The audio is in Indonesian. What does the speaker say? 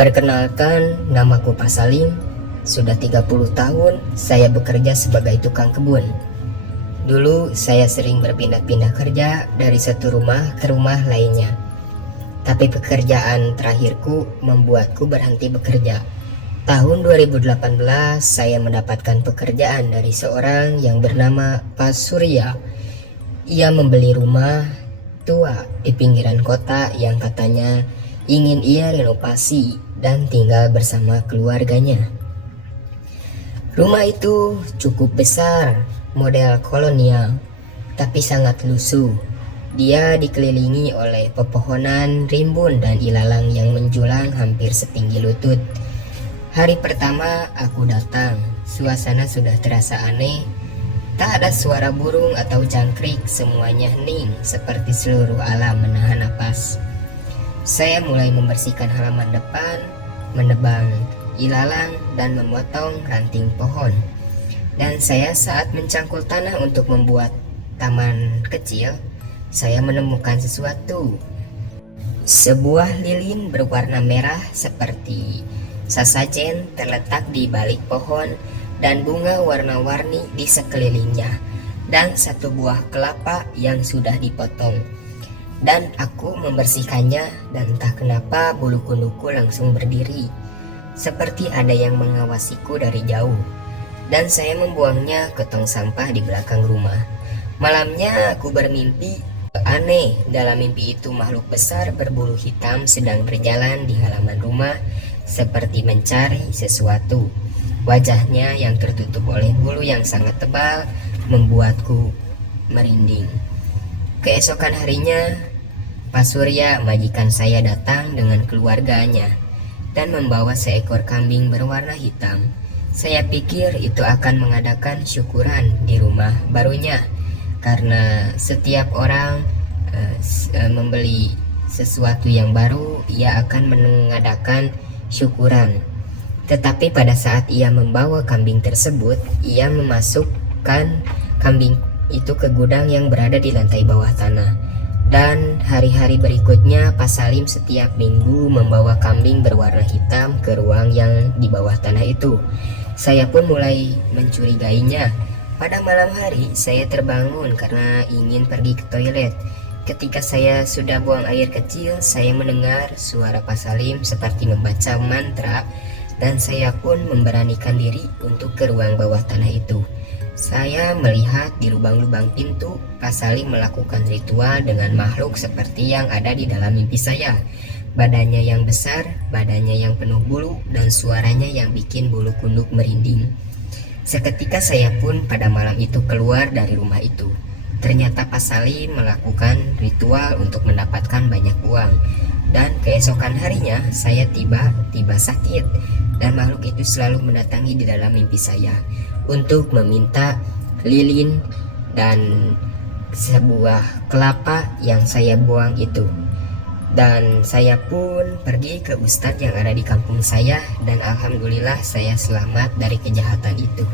Perkenalkan, namaku Pak Salim. Sudah 30 tahun saya bekerja sebagai tukang kebun. Dulu saya sering berpindah-pindah kerja dari satu rumah ke rumah lainnya. Tapi pekerjaan terakhirku membuatku berhenti bekerja. Tahun 2018 saya mendapatkan pekerjaan dari seorang yang bernama Pak Surya. Ia membeli rumah tua di pinggiran kota yang katanya ingin ia renovasi dan tinggal bersama keluarganya. Rumah itu cukup besar, model kolonial, tapi sangat lusuh. Dia dikelilingi oleh pepohonan rimbun dan ilalang yang menjulang hampir setinggi lutut. Hari pertama aku datang, suasana sudah terasa aneh. Tak ada suara burung atau jangkrik, semuanya hening seperti seluruh alam menahan napas. Saya mulai membersihkan halaman depan, menebang ilalang dan memotong ranting pohon. Dan saya saat mencangkul tanah untuk membuat taman kecil, saya menemukan sesuatu. Sebuah lilin berwarna merah seperti sasajen terletak di balik pohon dan bunga warna-warni di sekelilingnya, dan satu buah kelapa yang sudah dipotong. Dan aku membersihkannya, dan entah kenapa bulu kunduku langsung berdiri, seperti ada yang mengawasiku dari jauh. Dan saya membuangnya ke tong sampah di belakang rumah. Malamnya aku bermimpi aneh. Dalam mimpi itu makhluk besar berbulu hitam sedang berjalan di halaman rumah seperti mencari sesuatu. Wajahnya yang tertutup oleh bulu yang sangat tebal membuatku merinding. Keesokan harinya, Pak Surya, majikan saya, datang dengan keluarganya dan membawa seekor kambing berwarna hitam. Saya pikir itu akan mengadakan syukuran di rumah barunya, karena setiap orang membeli sesuatu yang baru, ia akan mengadakan syukuran. Tetapi pada saat ia membawa kambing tersebut, ia memasukkan kambing itu ke gudang yang berada di lantai bawah tanah. Dan hari-hari berikutnya Pak Salim setiap minggu membawa kambing berwarna hitam ke ruang yang di bawah tanah itu. Saya pun mulai mencurigainya. Pada malam hari saya terbangun karena ingin pergi ke toilet. Ketika saya sudah buang air kecil, saya mendengar suara Pak Salim seperti membaca mantra, dan saya pun memberanikan diri untuk ke ruang bawah tanah itu. Saya melihat di lubang-lubang pintu Pak Salim melakukan ritual dengan makhluk seperti yang ada di dalam mimpi saya. Badannya yang besar, badannya yang penuh bulu, dan suaranya yang bikin bulu kunduk merinding. Seketika saya pun pada malam itu keluar dari rumah itu. Ternyata Pak Salim melakukan ritual untuk mendapatkan banyak uang. Dan keesokan harinya saya tiba-tiba sakit, dan makhluk itu selalu mendatangi di dalam mimpi saya untuk meminta lilin dan sebuah kelapa yang saya buang itu. Dan saya pun pergi ke ustadz yang ada di kampung saya, dan alhamdulillah saya selamat dari kejahatan itu.